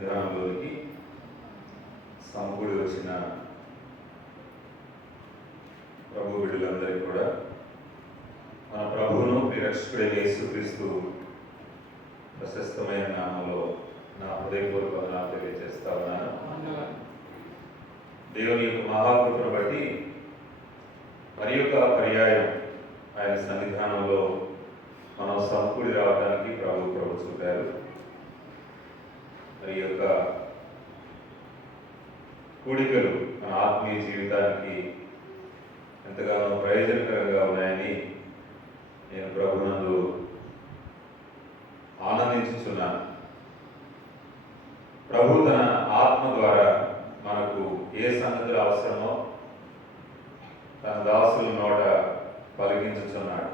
విధానంలోనికి సమకూడి వచ్చిన ప్రభు బిడ్డలందరికీ కూడా మన ప్రభువును రక్షకుడైన యేసుక్రీస్తు ప్రశస్తమైన నామంలో నా హృదయపూర్వక వందనాలు తెలియజేస్తా ఉన్నాను. దేవుని యొక్క మహాకృపను బట్టి మరి యొక్క పర్యాయం ఆయన సన్నిధానంలో మనం సమకూడి రావడానికి ప్రభు చూపారు. మరి యొక్క కూడికలు మన ఆత్మీయ జీవితానికి ఎంతగానో ప్రయోజనకరంగా ఉన్నాయని నేను ప్రభునందు ఆనందించుచున్నాను. ప్రభు తన ఆత్మ ద్వారా మనకు ఏ సంగతులు అవసరమో తన దాసుల నోట పలికించుచున్నాడు.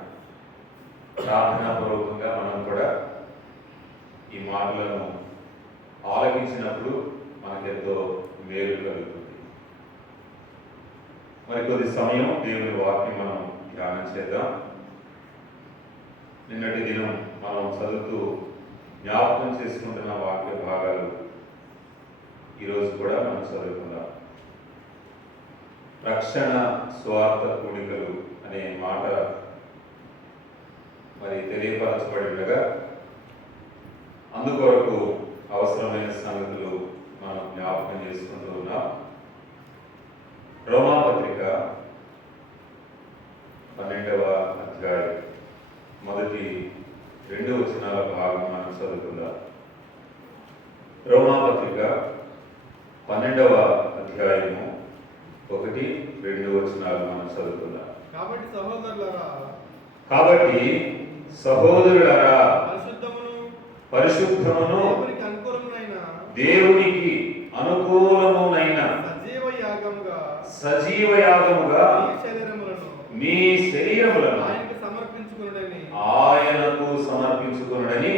ప్రార్థనాపూర్వకంగా మనం కూడా ఈ మాటలను ఆలకించినప్పుడు మనకెంతో మేలు కలుగుతుంది. మరి కొద్ది సమయం దేవుని వాక్యం మనం ధ్యానం చేద్దాం. నిన్నటి దినం మనం చదువుతూ జ్ఞాపకం చేసుకుంటున్న వాక్య భాగాలు ఈరోజు కూడా మనం చదువుకుందాం. రక్షణ స్వార్థ కూడికలు అనే మాట మరి తెలియపరచబడి ఉండగా అందుకొరకు అవసరమైన సంగతులు మనం జ్ఞాపకం చేసుకుంటూ ఉన్నాం. రోమాపత్రిక 12వ అధ్యాయం మొదటి 2 వచనాల భాగం మనం చదువుకుందాం. రోమాపత్రిక 12వ అధ్యాయము 1-2 వచనాలు మనం చదువుకుందాం. కాబట్టి సహోదరులారా పరిశుద్ధమును దేవునికి అనుకూలమునైన సజీవ యాగముగా మీ శరీరములను ఆయనకు సమర్పించుకొనుడని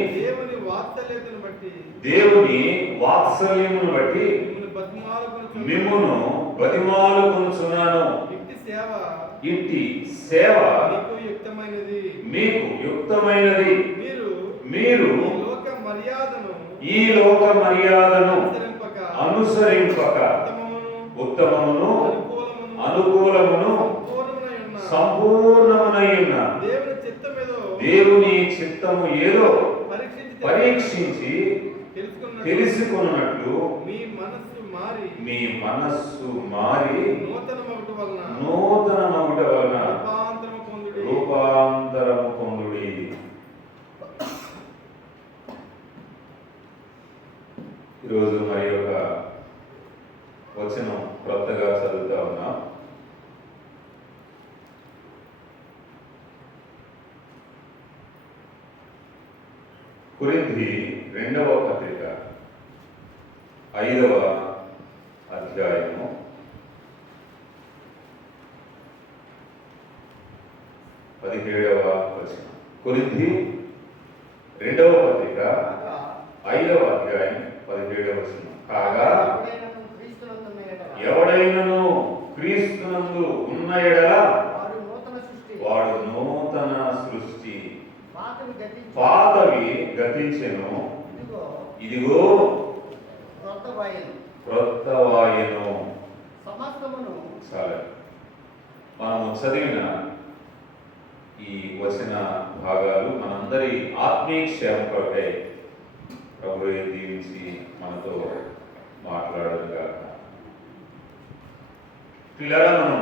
దేవుని వాత్సల్యమును బట్టి మిమ్మును బతిమాలుకొనుచున్నాను. ఇట్టి సేవ మీకు యుక్తమైనది. మీరు ఈ లోక మర్యాదను అనుసరింపక ఉత్తమమును అనుకూలమును సంపూర్ణమునైన దేవుని చిత్తము ఏదో పరీక్షించి తెలుసుకున్నట్లు మీ మనస్సు మారి నూతనమగుట వలన రూపాంతరము పొందుడి. ఈరోజు మరి యొక్క వచనం క్రొత్తగా చదువుతా ఉన్నాం. కొరింథీ 2వ పత్రిక 5వ అధ్యాయము 17వ వచనం. కొరింథీ 2వ పత్రిక 5వ అధ్యాయం 17వ వచనం. కాగా ఎవడైనను క్రీస్తునందు ఉన్న ఎడల వాడు నూతన సృష్టి, పాతవి గతించెను, ఇదిగో క్రొత్తవాయెను. సరే, మనము చదివిన ఈ వచన భాగాలు మనందరి ఆత్మీయ క్షేమం కొరకై ప్రభువే దీవించి మనతో మాట్లాడదుగా. పిల్లరా, మనం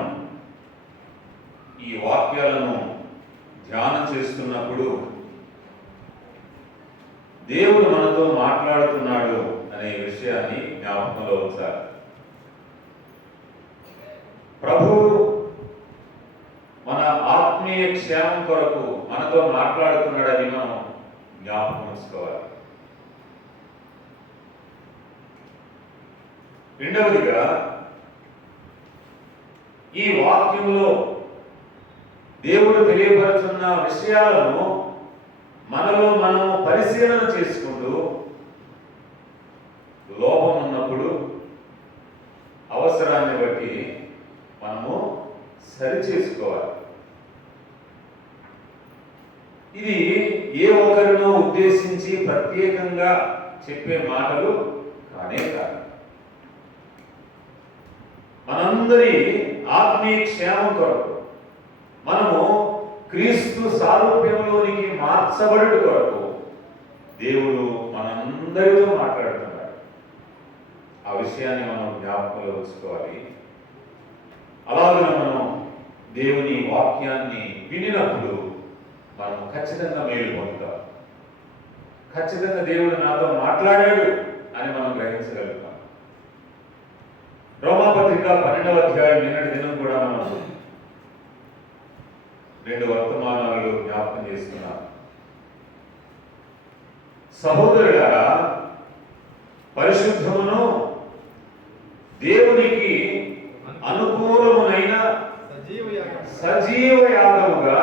ఈ వాక్యాలను ధ్యానం చేస్తున్నప్పుడు దేవుడు మనతో మాట్లాడుతున్నాడు అనే విషయాన్ని జ్ఞాపకంలో ఉంచాలి. ప్రభు మన ఆత్మీయ క్షేమం కొరకు మనతో మాట్లాడుతున్నాడని మనం జ్ఞాపకం ఉంచుకోవాలి. రెండవదిగా, ఈ వాక్యంలో దేవుడు తెలియపరుచున్న విషయాలను మనలో మనము పరిశీలన చేసుకుంటూ లోపం ఉన్నప్పుడు అవసరాన్ని బట్టి మనము సరిచేసుకోవాలి. ఇది ఏ ఒకరినో ఉద్దేశించి ప్రత్యేకంగా చెప్పే మాటలు కాదు. మనందరి ఆత్మీయ క్షేమం కొరకు, మనము క్రీస్తు సారూప్యంలోనికి మార్చబడుట కొరకు దేవుడు మనందరితో మాట్లాడుతున్నాడు. ఆ విషయాన్ని మనం జ్ఞాపకంలో ఉంచుకోవాలి. అలాగే మనం దేవుని వాక్యాన్ని వినినప్పుడు మనం ఖచ్చితంగా మేలు పొందుతాం. ఖచ్చితంగా దేవుడు నాతో మాట్లాడాడు అని మనం గ్రహించగలుగుతాం. రోమాపత్రిక 12వ అధ్యాయం నిన్నటి దినం కూడా మనం 2 వర్తమానాలు జ్ఞాపకం చేసుకున్నాం. సహోదరులారా, పరిశుద్ధమును దేవునికి అనుకూలమునైన సజీవ యాగముగా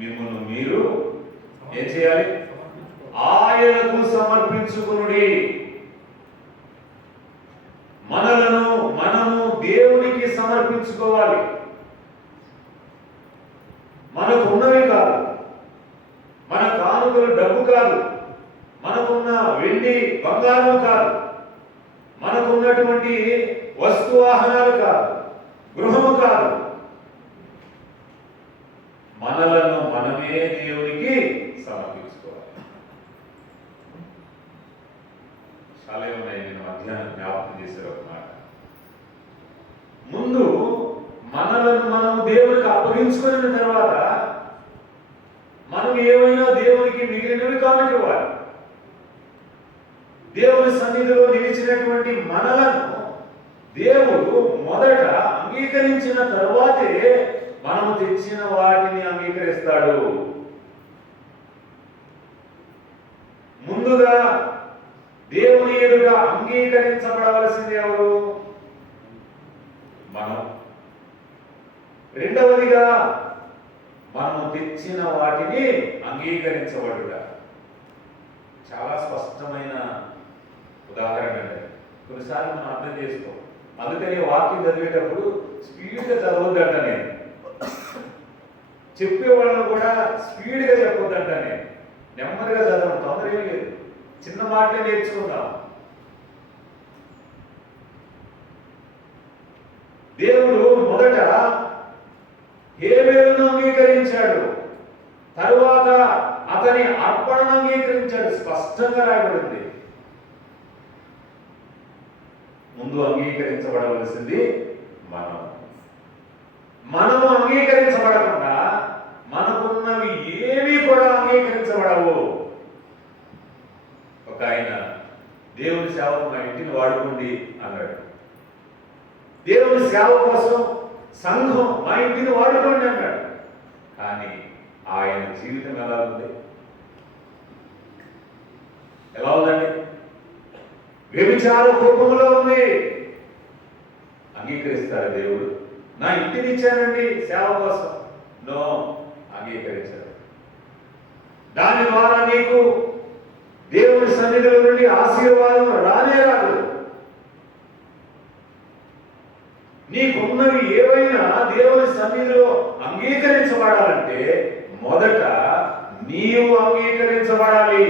మిమ్మల్ని మీరు ఏం చేయాలి? ఆయనకు సమర్పించుకునుడి. మనము దేవునికి సమర్పించుకోవాలి. మనకున్నవి కాదు, మన కానుకలు డబ్బు కాదు, మనకున్న వెండి బంగారం కాదు, మనకున్నటువంటి వస్తువాహనాలు కాదు, గృహము కాదు. మనమే దేవునికి సమర్పించుకోవాలి. చాలా ఉన్నాయి. నేను మధ్యాహ్నం జ్ఞాపకం చేశారు ఒక మాట. ముందు మనము దేవునికి అప్పగించుకున్న తర్వాత మనం ఏమైనా దేవునికి మిగిలినవి కానుకివ్వాలి. దేవుని సన్నిధిలో నిలిచినటువంటి మనలను దేవుడు మొదట అంగీకరించిన తరువాతే మనము తెచ్చిన వాటిని అంగీకరిస్తాడు. ముందుగా దేవుని ఎదుట అంగీకరించబడవలసింది ఎవరు? మనం. రెండవదిగా మనము తెచ్చిన వాటిని అంగీకరించబడుట. చాలా స్పష్టమైన ఉదాహరణ. కొన్నిసార్లు మనం అర్థం చేసుకోం. అందుకని వాక్యం చదివేటప్పుడు స్పీడ్గా చదవద్దంట. నేను చెప్పేవాళ్ళను కూడా స్పీడ్గా చెప్పొద్దంట. నేను నెమ్మదిగా చదవడం, తొందర ఏం లేదు. చిన్న మాటలే నేర్చుకుందాం. దేవుడు మొదట హేబేలును అంగీకరించాడు, తరువాత అతని అర్పణను అంగీకరించాడు. స్పష్టంగా రాయబడింది. ముందు అంగీకరించబడవలసింది మనము అంగీకరించబడకుండా మనకున్నవి ఏవి కూడా అంగీకరించబడవు. ఒక ఆయన దేవుని సేవకు మా ఇంటిని వాడుకోండి అన్నాడు. దేవుని సేవ కోసం సంఘం మా ఇంటిని వాడుకోండి అన్నాడు. కానీ ఆయన జీవితం ఎలా ఉంది? ఎలా ఉందండి? వ్యభిచార కోపంలో ఉంది. అంగీకరిస్తాడు దేవుడు? నా ఇంటిని ఇచ్చానండి సేవ కోసం. నో, అంగీకరించాడు. దాని ద్వారా నీకు దేవుని సన్నిధిలో నుండి ఆశీర్వాదం రానే రాదు. నీకున్నవి ఏవైనా దేవుని సన్నిధిలో అంగీకరించబడాలంటే మొదట నీవు అంగీకరించబడాలి.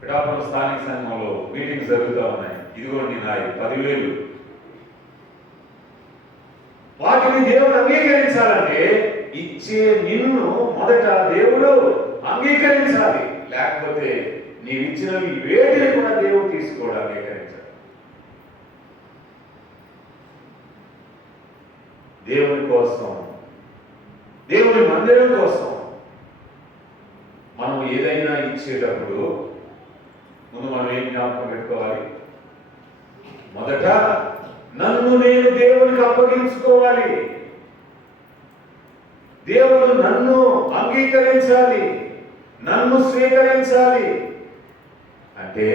పిఠాపురం స్థానిక సంఘంలో మీటింగ్స్ జరుగుతూ ఉన్నాయి. ఇదిగోండి నా 10,000. వాటిని దేవుడు అంగీకరించాలంటే ఇచ్చే నిన్ను మొదట దేవుడు అంగీకరించాలి. లేకపోతే నీవిచ్చినవి వేటిని కూడా దేవుడు తీసుకోవడం అంగీకరించాలి. దేవుని కోసం, దేవుని మందిరం కోసం మనం ఏదైనా ఇచ్చేటప్పుడు ముందు మనం ఏం జ్ఞాపకం పెట్టుకోవాలి? మొదట నన్ను నేను దేవునికి అప్పగించుకోవాలి. దేవుడు నన్ను అంగీకరించాలి, నన్ను స్వీకరించాలి. అంటే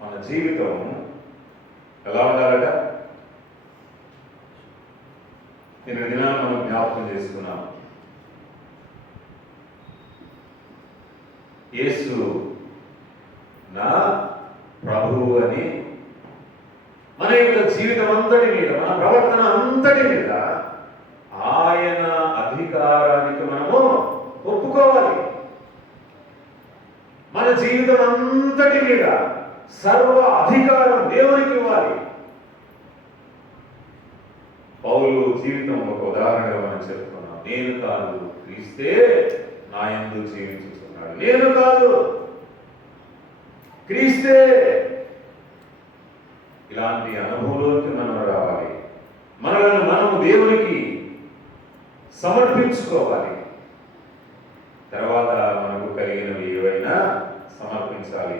మన జీవితం ఎలా ఉండాలట? నిన్న దినాన్ని మనం జ్ఞాపకం చేసుకున్నాం. యేసు నా ప్రభువు అని మన యొక్క జీవితం అంతటి మీద, మన ప్రవర్తన అంతటి మీద ఆయన అధికారానికి మనము ఒప్పుకోవాలి. మన జీవితం అంతటి మీద సర్వ అధికారం దేవునికి ఇవ్వాలి. పౌలు జీవితం ఒక ఉదాహరణగా మనం చెప్పుకున్నాం. నేను కాదు, క్రీస్తే నా యందు జీవించుతున్నాడు. నేను కాదు, క్రీస్తే. ఇలాంటి అనుభవంలోకి మనం రావాలి. మనలను మనము దేవునికి సమర్పించుకోవాలి. తర్వాత మనకు కలిగినవి ఏవైనా సమర్పించాలి.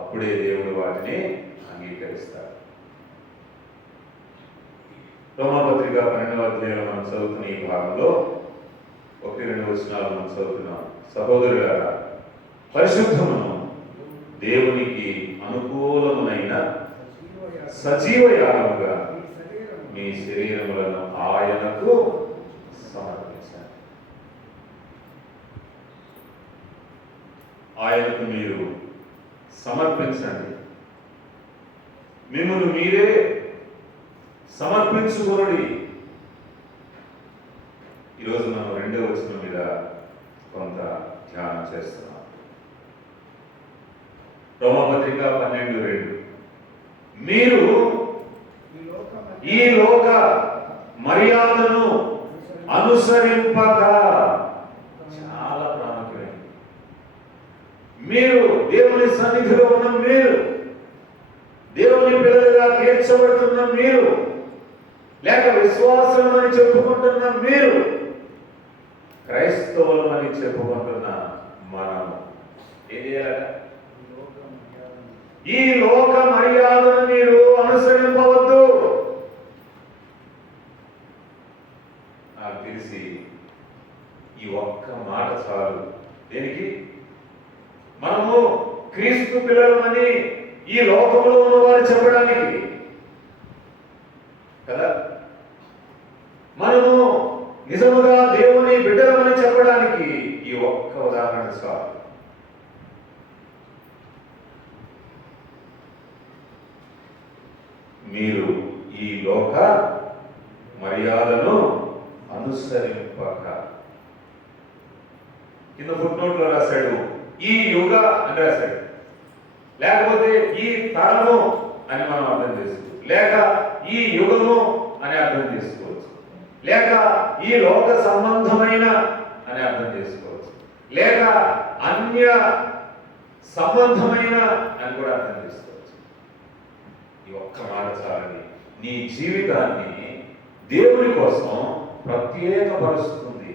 అప్పుడే దేవుడు వాటిని అంగీకరిస్తాడు. రోమాపత్రిక 12వ అధ్యాయంలో మనం చదువుతున్న ఈ భాగంలో 1-2 వచనాలు మనం చదువుతున్నాం. సహోదరులారా, పరిశుద్ధమును దేవునికి అనుకూలమునైన సజీవ యాగముగా మీ శరీరములను ఆయనకు సమర్పించండి. ఆయనకు మీరు సమర్పించండి. మిమ్మల్ని మీరే సమర్పించుకోండి. ఈరోజు మనం 2వ వచనం మీద కొంత ధ్యానం చేస్తున్నాం. రోమాపత్రిక 12:2 మీరు ఈ లోక మర్యాదను అనుసరింపక, చాలా ప్రాముఖ్యమైనది. మీరు దేవుని సన్నిధిలో ఉన్న మీరు, దేవుని పిల్లలుగా తీర్చబడుతున్న మీరు, లేక విశ్వాసం అని చెప్పుకుంటున్న మీరు, క్రైస్తవులం అని చెప్పుకుంటున్న మనము ఏం చేయాలట? ఈ లోక మర్యాదను మీరు అనుసరింపవద్దు. నాకు తెలిసి ఈ ఒక్క మాట చాలు. దేనికి? మనము క్రీస్తు పిల్లలమని ఈ లోకంలో ఉన్నవారు చెప్పడానికి కదా. మనము నిజముగా దేవుని బిడ్డలమని చెప్పడానికి ఈ ఒక్క ఉదాహరణ చాలు. మీరు ఈ లోక మర్యాదను అనుసరింపక. కింద ఫుట్నోట్లో రాశాడు ఈ యుగ అని రాశాడు. లేకపోతే ఈ తరము అని మనం అర్థం చేసుకోవచ్చు, లేక ఈ యుగము అని అర్థం చేసుకోవచ్చు, లేక ఈ లోక సంబంధమైన అని అర్థం చేసుకోవచ్చు, లేక అన్య సంబంధమైన అని కూడా అర్థం చేసుకోవచ్చు. ఈ ఒక్క మాట చాలని నీ జీవితాన్ని దేవుని కోసం ప్రత్యేకపరుస్తుంది.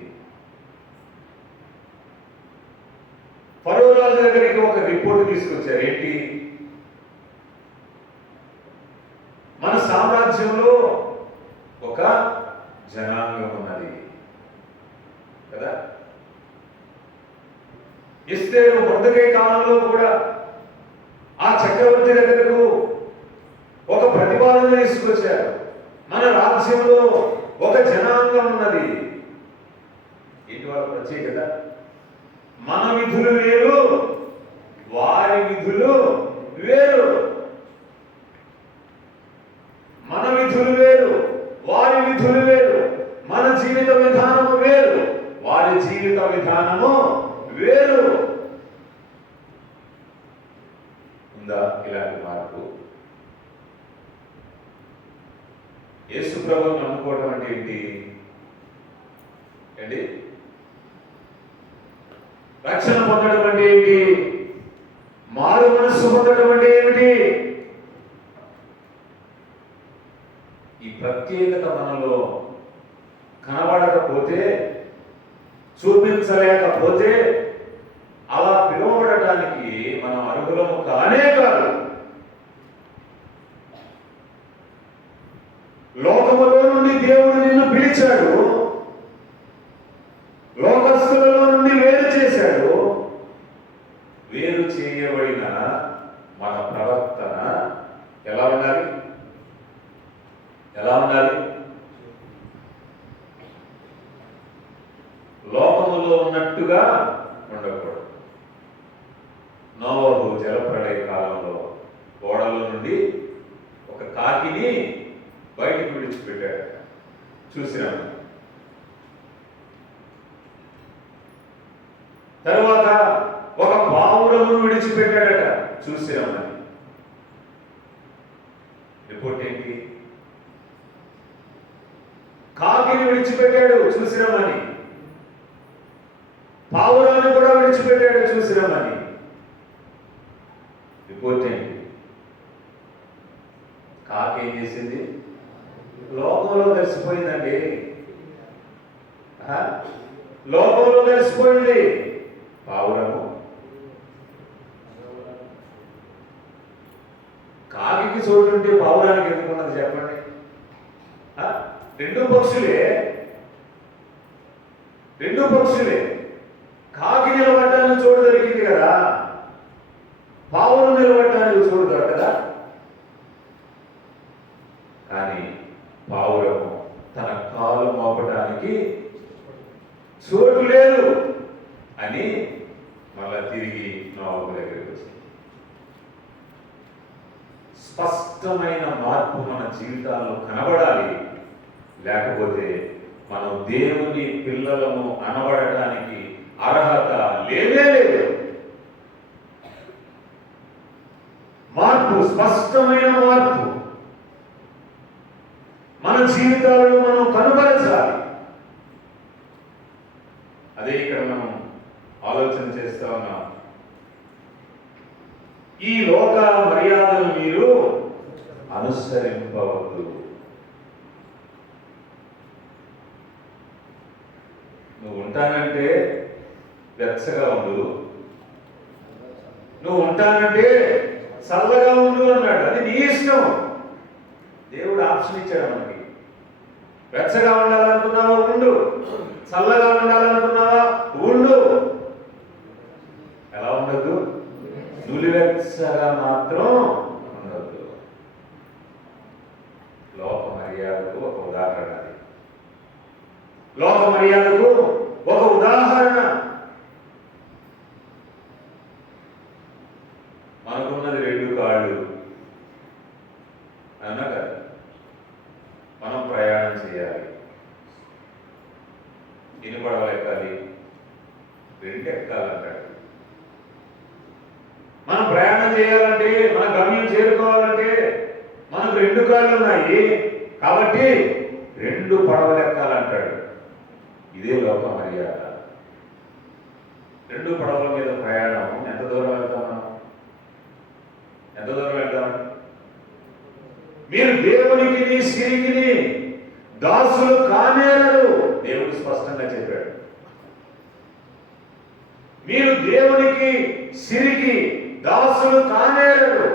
ఫరో రాజు దగ్గరికి ఒక రిపోర్ట్ తీసుకొచ్చారు. ఏంటి? మన సామ్రాజ్యంలో ఒక జనాంగం ఉన్నది కదా. ఎస్తేరు మొర్దెకై కాలంలో కూడా ఆ చక్రవర్తి దగ్గరకు ఒక ప్రతిపాదన తీసుకొచ్చారు. మన రాజ్యంలో ఒక జనాంగం ఉన్నది. ఏంటి వాళ్ళ ప్రత్యేకత? మన విధులు వేరు, వారి విధులు వేరు. మన విధులు వేరు, వారి విధులు వేరు. మన జీవిత విధానము వేరు, వారి జీవిత విధానము వేరు. ఉందా ఇలాంటి మార్పు? యేసు ప్రభువుని నమ్ముకోవడం అంటే ఏంటి అండి? రక్షణ పొందడం అంటే ఏంటి? మారు మనస్సు పొందడం అంటే ఏమిటి? ఈ ప్రత్యేకత మనలో కనబడకపోతే, చూపించలేకపోతే, అలా పిలువబడటానికి మనం అర్హులము కానే కాదు. లోకములో నుండి దేవుడు నిన్ను పిలిచాడు, లోకస్తులలో నుండి వేరు చేశాడు. వేరు చేయబడిన మన ప్రవర్తన ఎలా ఉండాలి? ఎలా ఉండాలి? లోకములో ఉన్నట్టుగా ఉండకూడదు. నోవహు జలప్రళయ కాలంలో ఓడలో నుండి ఒక కాకిని బయటికి విడిచిపెట్టాడు. చూసినాము. తరువాత ఒక పావురమును విడిచిపెట్టాడట, చూసిరమ్మని. రిపోర్ట్ ఏంటి? కాకిని విడిచిపెట్టాడు, చూసిరమ్మని. పావురాన్ని కూడా విడిచిపెట్టాడు, చూసిరమ్మని. రిపోర్ట్ ఏంటి? కాకి ఏం చేసింది? లోకంలో కలిసిపోయిందండి. లోకంలో కలిసిపోయింది. పావురము కాకి చోటుంటే పావురానికి ఎందుకున్నది చెప్పండి? రెండు పక్షులే. కాకి నిలబడటానికి చోటు దొరికింది కదా, పావురం నిలబడటానికి చోటు దొరకదా? కానీ పావురము తన కాలు మోపడానికి చోటు లేదు అని మళ్ళా తిరిగి నోవాహు దగ్గరికి వచ్చింది. స్పష్టమైన మార్పు మన జీవితాల్లో కనబడాలి. లేకపోతే మనం దేవుని పిల్లలము అనబడటానికి అర్హత లేనే లేదు. మార్పు, స్పష్టమైన మార్పు మన జీవితాలను మనం కనుగొనచాలి. అదే ఇక్కడ మనం ఆలోచన చేస్తా ఉన్నాం. ఈ లోక మర్యాదలు మీరు అనుసరింపవద్దు. నువ్వు ఉంటానంటే వెచ్చగా ఉండు, నువ్వు ఉంటానంటే చల్లగా ఉండు అన్నాడు. అది నీ ఇష్టం. దేవుడు ఆప్షన్ ఇచ్చాడు మనకి. వెచ్చగా ఉండాలనుకున్నావా ఉండు, చల్లగా ఉండాలనుకున్నావా ఉండు. ఎలా ఉండదు? నులివెచ్చగా మాత్రం ఉండదు. లోక మర్యాదకు ఒక ఉదాహరణ. లోక మర్యాదకు ఒక ఉదాహరణ. మనకున్నది 2 కాళ్ళు అన్నా కదా, మనం ప్రయాణం చేయాలి. ఎన్ని పడవలు ఎక్కాలి? 2 ఎక్కాలంటాడు. మనం ప్రయాణం చేయాలంటే, మన గమ్యం చేరుకోవాలంటే మనకు 2 కాళ్ళు ఉన్నాయి కాబట్టి 2 పడవలు ఎక్కాలంటాడు. ఇదే లోక మర్యాద. 2 పడవల మీద ప్రయాణం. ఎంత దూరం వెళ్తాం మనం? ఎంత దూరం వెళ్తాం? మీరు దేవునికి సిరికిని దాసులు కానేరరు. దేవుడు స్పష్టంగా చెప్పాడు. మీరు దేవునికి సిరికి దాసులు కానేరరు.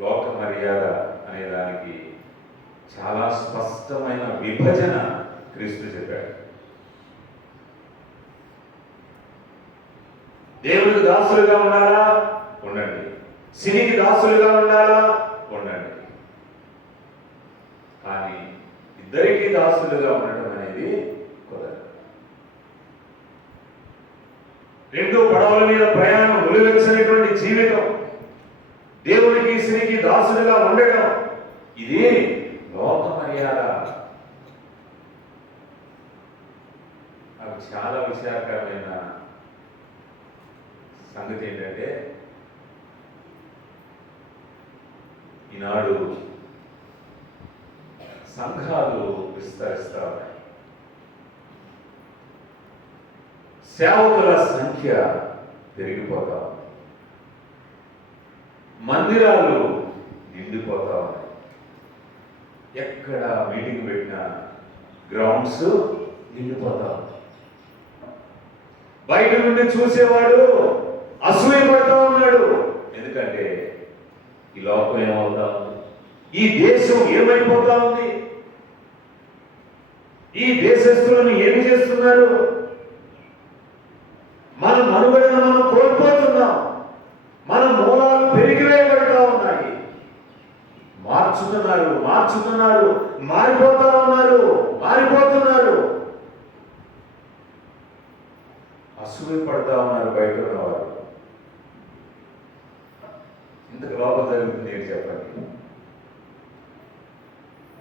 లోక మర్యాద అనే దానికి చాలా స్పష్టమైన విభజన క్రీస్తు చెప్పాడు. దేవుడికి దాసులుగా ఉండాలా? ఉండండి. సిరికి దాసులుగా ఉండాలా? ఉండండి. కానీ ఇద్దరికీ దాసులుగా ఉండటం అనేది కుదరదు. 2 పడవల మీద ప్రయాణం, ఉలివెచ్చనటువంటి జీవితం, దేవుడికి సిరికి దాసులుగా ఉండటం, ఇది లోక మర్యాద. నాకు చాలా విచారకరమైన సంగతి ఏంటంటే, ఈనాడు సంఘాలు విస్తరిస్తా ఉన్నాయి. సేవకుల సంఖ్య పెరిగిపోతా ఉంది. మందిరాలు నిండిపోతా ఉన్నాయి. ఎక్కడ మీటింగ్ పెట్టినా గ్రౌండ్స్ నిండిపోతా ఉన్నాయి. బయట నుండి చూసేవాడు అసూయపడతా ఉన్నాడు. ఎందుకంటే ఈ లోకం ఏమవుతా ఉంది, ఈ దేశం ఏమైపోతా ఉంది, ఈ దేశస్తులను ఏమి చేస్తున్నారు, మన మనుగడను మనం కోల్పోతున్నాం. మన మూలాలు పెరిగివేయబడతా ఉన్నాయి. మార్చుతున్నారు, మారిపోతున్నారు. అసూయపడతా ఉన్నారు బయట ఉన్నవారు. ఇంతకు లోపల జరుగుతుంది ఏంటి చెప్పండి?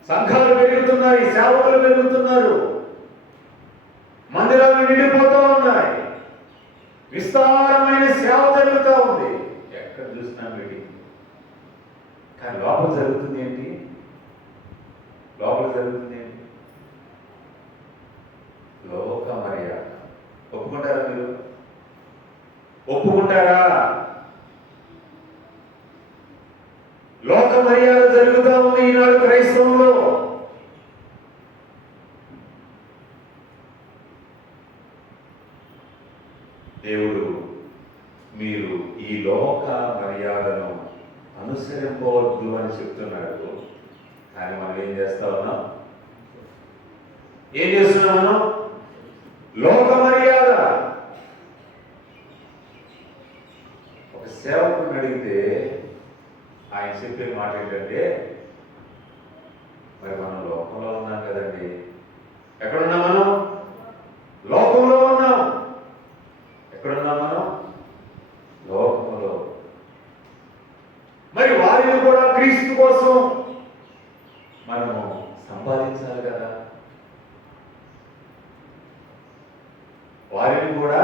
సంఘాలు పెరుగుతున్నాయి, సేవకులు పెరుగుతున్నారు. మందిరాలు నిండిపోతూ ఉన్నాయి, విస్తారమైన సేవ జరుగుతూ ఉంది. ఎక్కడ చూసినా మీటింగ్. కానీ లోపల జరుగుతుంది ఏంటి? లోపల జరుగుతుంది ఏంటి? లోక మర్యాద. ఒప్పుకుంటారా మీరు? ఒప్పుకుంటారా? లోక మర్యాద జరుగుతూ ఉంది ఈనాడు క్రైస్తవంలో. దేవుడు మీరు ఈ లోక మర్యాదను అనుసరింపవద్దు అని చెప్తున్నాడు. కానీ మనం ఏం చేస్తా ఉన్నాం? ఏం చేస్తున్నాం మనం? లోక మర్యాద. ఒక సేవకుని అడిగితే ఆయన చెప్పే మాట ఏంటంటే, మరి మనం లోకంలో ఉన్నాం కదండి. ఎక్కడున్నాం మనం? లోకంలో ఉన్నాం. ఎక్కడున్నాం మనం? లోకంలో. మరి వారిని కూడా క్రీస్తు కోసం మనము సంపాదించాలి కదా. వారిని కూడా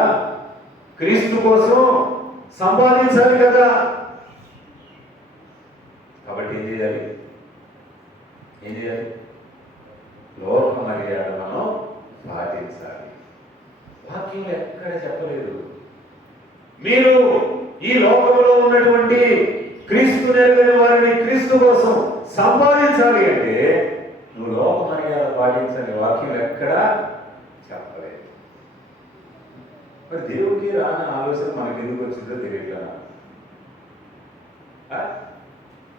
క్రీస్తు కోసం సంపాదించాలి కదా. కాబట్టి ఏం చేయాలి? ఏం చేయాలి? లోక మర్యాద మనం పాటించాలి. వాక్యం ఎక్కడ చెప్పలేదు మీరు ఈ లోకంలో ఉన్నటువంటి క్రీస్తు నెరవేరిన వారిని క్రీస్తు కోసం సంపాదించాలి అంటే నువ్వు లోక మర్యాద పాటించాలి. వాక్యం ఎక్కడ చెప్పలేదు. మరి దేవుడికి రాని ఆలోచన మనకి ఎందుకు వచ్చిందో తెలియట్లా.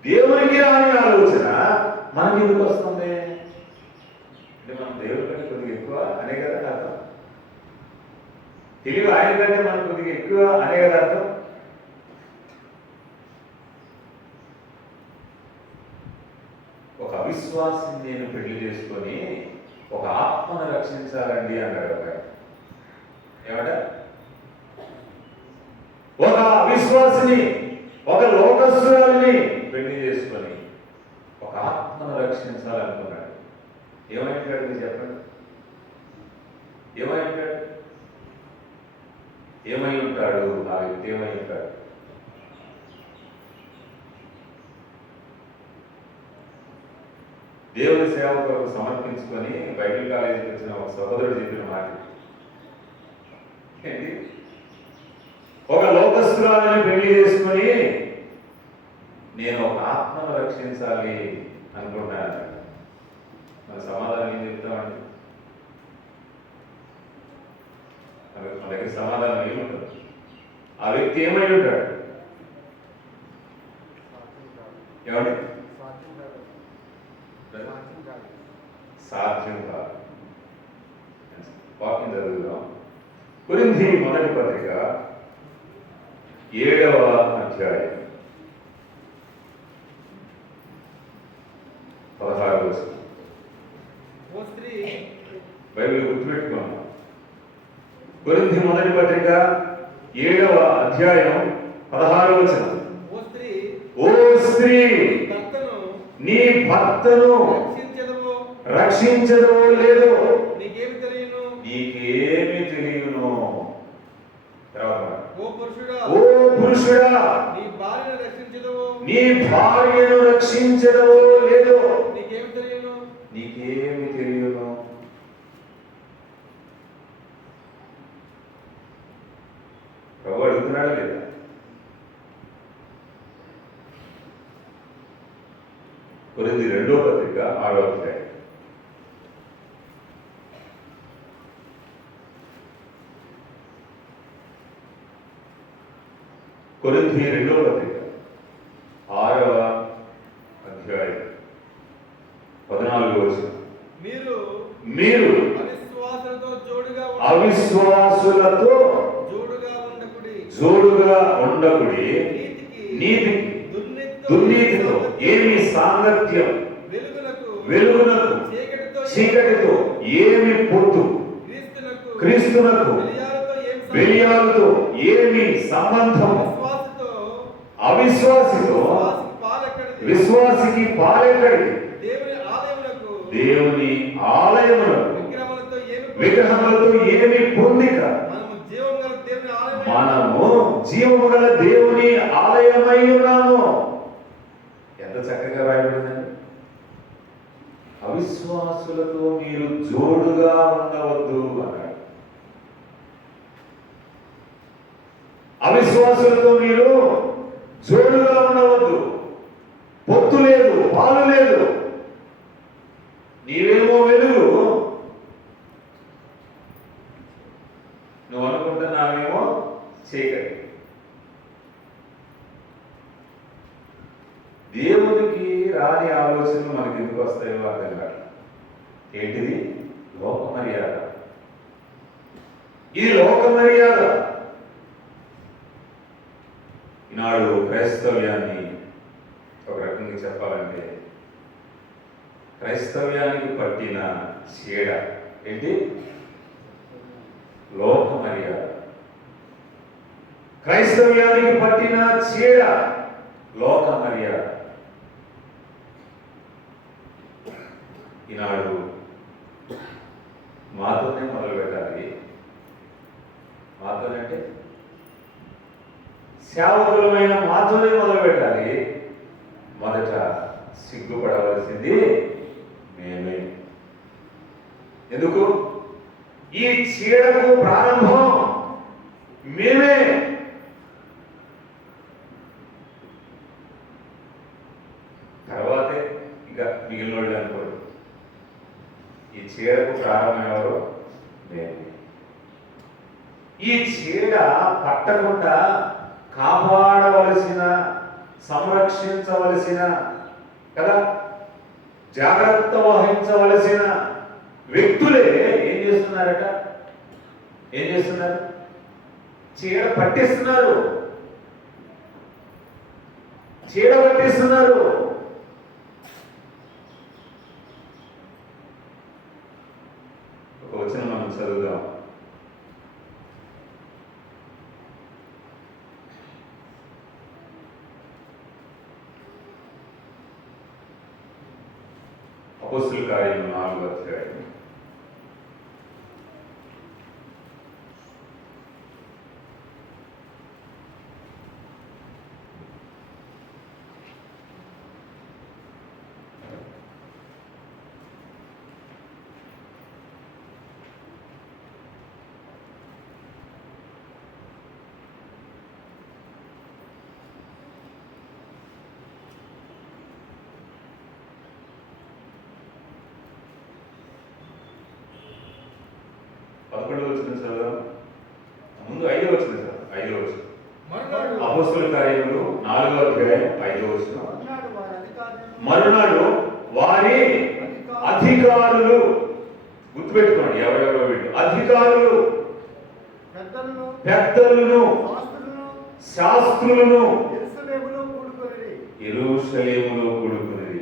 దేవునికి రాని ఆలోచన మనకి ఎందుకు వస్తుంది అంటే మనం దేవుడి కంటే కొద్దిగా ఎక్కువ అనే కదా అర్థం. తెలివి ఆయన కంటే మనం కొద్దిగా ఎక్కువ అనే కదా అర్థం. ఒక అవిశ్వాసిని నేను పెళ్లి చేసుకొని ఒక ఆత్మను రక్షించాలండి అన్నాడు అబ్బాయి. ఏమంట? ఒక అవిశ్వాసిని, ఒక లోకస్తురాలిని పెళ్లి చేసుకొని ఒక ఆత్మను రక్షించాలనుకున్నాడు. ఏమైంటాడు మీరు చెప్పండి? ఏమైంటాడు? ఏమై ఉంటాడు? ఆ వ్యక్తి ఏమై ఉంటాడు? దేవుని సేవ కొరకు సమర్పించుకొని బైబిల్ కాలేజీకి వచ్చిన ఒక సహోదరుడు చెప్పిన మాట ఏంటి? ఒక లోకస్తురాలని పెళ్లి చేసుకొని నేను ఒక ఆత్మను రక్షించాలి అనుకుంటున్నాను. మన సమాధానం ఏం చెప్తామండి? మన దగ్గర సమాధానం ఏముంటుంది? ఆ వ్యక్తి ఏమై ఉంటాడు? ఏమండి? సాధ్యం కాదు. వాక్యం చదువుదాం. కొరింథీ మొదటి పత్రిక 7వ అధ్యాయం 16వ వచనం. బైబిల్ గుర్తుపెట్టుకున్నాం. కొరింథీ మొదటి పత్రిక 7వ అధ్యాయం 16వ వచనం. ఓ స్త్రీ, నీ భర్తను రక్షించదవో లేదో నీకేమి తెలియను. ఓ పురుషుడా, నీ భార్యను రక్షించదవో లేదో నీకేమి తెలియను. ప్రభు అడుగుతున్నాడా లేదా? కొరింథీ 2వ పత్రిక 6వ అధ్యాయం. కొరింథీ 2వ పత్రిక 6వ అధ్యాయం 14వ వచనం. మీరు అవిశ్వాసులతో జోడుగా ఉండకుడి, నీతికి దుర్నీతితో ఏమి సాంగత్యం, వెలుగునకు చీకటితో ఏమి పొత్తు, క్రీస్తునకు బెలియాలతో ఏమి సంబంధం, అవిశ్వాసితో విశ్వాసికి పాలెక్కడి, దేవుని ఆలయములకు విగ్రహములతో ఏమి పొందిక. మనము జీవము గల దేవుని ఆలయమై ఉన్నాము. ఎంత చక్కగా రాయబడిందండి. అవిశ్వాసులతో మీరు జోడుగా ఉండవద్దు అన్నాడు. అవిశ్వాసులతో మీరు జోడుగా ఉండవద్దు. పొత్తు లేదు, పాలు లేదు. నీవేమో వెలుగు, నువ్వు అనుకుంటున్నావేమో చీకటి. దేవునికి రాని ఆలోచనలు మనకి ఎందుకు వస్తాయో అర్థం కాదు. ఏంటిది? లోక మర్యాద. ఇది లోక మర్యాద. ఈనాడు క్రైస్తవ్యాన్ని ఒక రకంగా చెప్పాలంటే క్రైస్తవ్యానికి పట్టిన చీడ ఏంటి? లోక మర్యాద. క్రైస్తవ్యానికి పట్టిన చీడ లోక మర్యాద. ఈనాడు మాతోనే మొదలు పెట్టాలి. మాతోనంటే సేవకులమైన మాతోనే మొదలు పెట్టాలి. మొదట సిగ్గుపడవలసింది మేమే. ఎందుకు? ఈ చీడకు ప్రారంభం మేమే. తర్వాతే ఇంకా మిగిలిన వాళ్ళు అనుకోరు. ఈ చీడకు ప్రారంభం ఎవరు? మేమే. ఈ చీడ పట్టకుండా కాపాడవలసిన, సంరక్షించవలసిన కదా, జాగ్రత్త వహించవలసిన వ్యక్తులే ఏం చేస్తున్నారట? ఏం చేస్తున్నారు? చీడ పట్టిస్తున్నారు. చీడ పట్టిస్తున్నారు. ఒక వచనం మనం చదువుదాం. అపోస్తలుల కార్యము 4వ అధ్యాయం. ముందు 5వ వచనం సార్. 5వ వచనం. అపోస్తలుల కార్యములు 4వ అధ్యాయం 5వ వచనం. మరునాడు వారి అధికారులు, గుర్తుపెట్టుకోండి ఎవరెవరో వీళ్ళు, అధికారులు, పెద్దలను, శాస్త్రులను యెరూషలేములో కూడుకున్నది.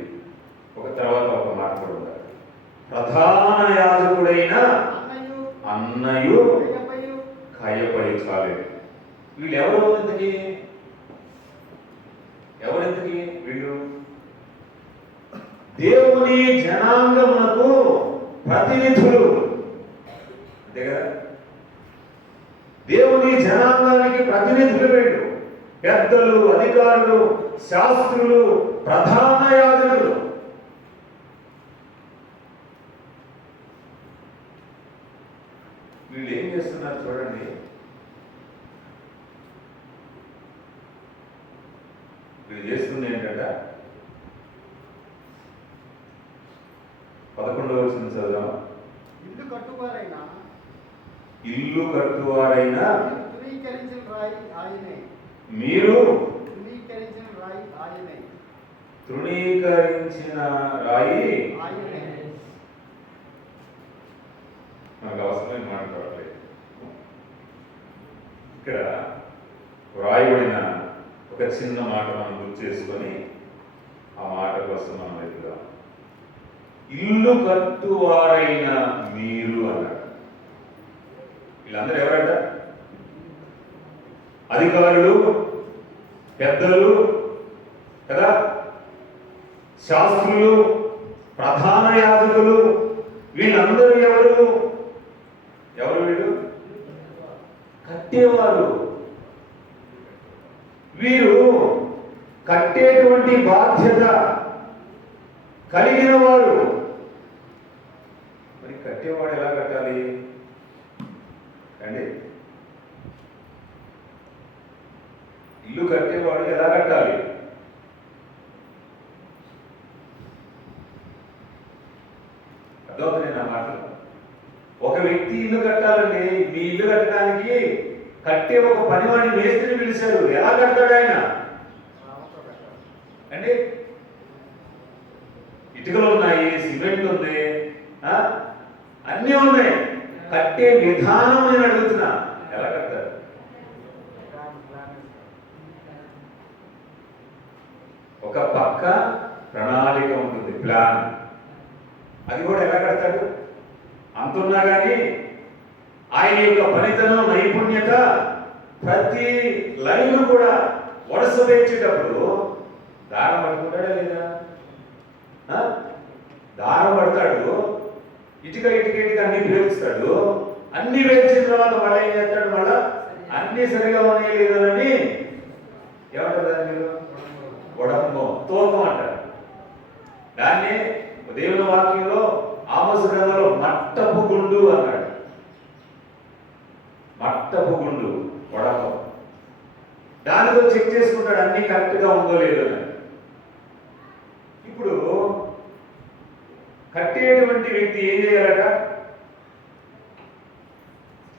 ఒక తర్వాత ఒక మాట కూడా ఉండాలి. ప్రధాన యాజకుడైన అన్నయు కయపై చాలేదు. వీళ్ళు ఎవరెంతకి? వీళ్ళు దేవుని జనాంగమునకు ప్రతినిధులు. అంతే కదా? దేవుని జనాంగానికి ప్రతినిధులు వీళ్ళు. పెద్దలు, అధికారులు, శాస్త్రులు, ప్రధాన యాజకులు. వీళ్ళు ఏం చేస్తున్నారు చూడండి. వీళ్ళు చేస్తుంది ఏంటంటే 11వ వచనం చదువుదాం. ఇల్లు కట్టువారైన మీరు తృణీకరించిన రాయి. నాకు అవసరమైన మాట కావట్లేదు. ఇక్కడ వ్రాయబడిన ఒక చిన్న మాట మనం గుర్తు చేసుకొని ఆ మాట కోసం మనం వెతుకుదాం. ఇల్లు కట్టువారైన మీరు అన్నాడు. వీళ్ళందరూ ఎవరట? అధికారులు, పెద్దలు కదా, శాస్త్రులు, ప్రధాన యాజకులు. వీళ్ళందరూ ఎవరు? ఎవరు వీళ్ళు? కట్టేవారు. వీరు కట్టేటువంటి బాధ్యత కలిగిన వారు. మరి కట్టేవాడు ఎలా కట్టాలి అండి? ఇల్లు కట్టేవాడు ఎలా కట్టాలి? అర్థమవుతుంది నా మాట. ఒక వ్యక్తి ఇల్లు కట్టాలంటే మీ ఇల్లు కట్టడానికి కట్టే ఒక పనివాడిని మేస్త్రిని పిలిచారు. ఎలా కడతాడు ఆయన అండి? ఇటుకలు ఉన్నాయి, సిమెంట్ ఉంది, అన్నీ ఉన్నాయి. కట్టే విధానం నేను అడుగుతున్నా, ఎలా కడతారు? ఒక పక్క ప్రణాళిక ఉంటుంది, ప్లాన్. అది కూడా ఎలా కడతాడు? అంటున్నా కానీ ఆయన యొక్క పనితనం, నైపుణ్యత, ప్రతి లైన్ కూడా వరుస వేసేటప్పుడు దారం పట్టుకుంటాడా లేదా? దారం పడతాడు, ఇటుక అన్ని పేరుస్తాడు. అన్ని వేసిన తర్వాత మళ్ళీ ఏం చేస్తాడు? మళ్ళా అన్ని సరిగా ఉన్నాయి లేదని ఏమంటారు దాన్ని? మీరు ఉడంబం, తోకం అంటారు దాన్ని. దేవుని వాక్యంలో ఆమోసు గ్రంథంలో మట్టపు గుండు అన్నాడు. మట్టపు గుండు, ఉడంబం. దానితో చెక్ చేసుకుంటాడు అన్ని కరెక్ట్గా ఉందో లేదో అని. ఇప్పుడు కట్టేటువంటి వ్యక్తి ఏం చేయాలట?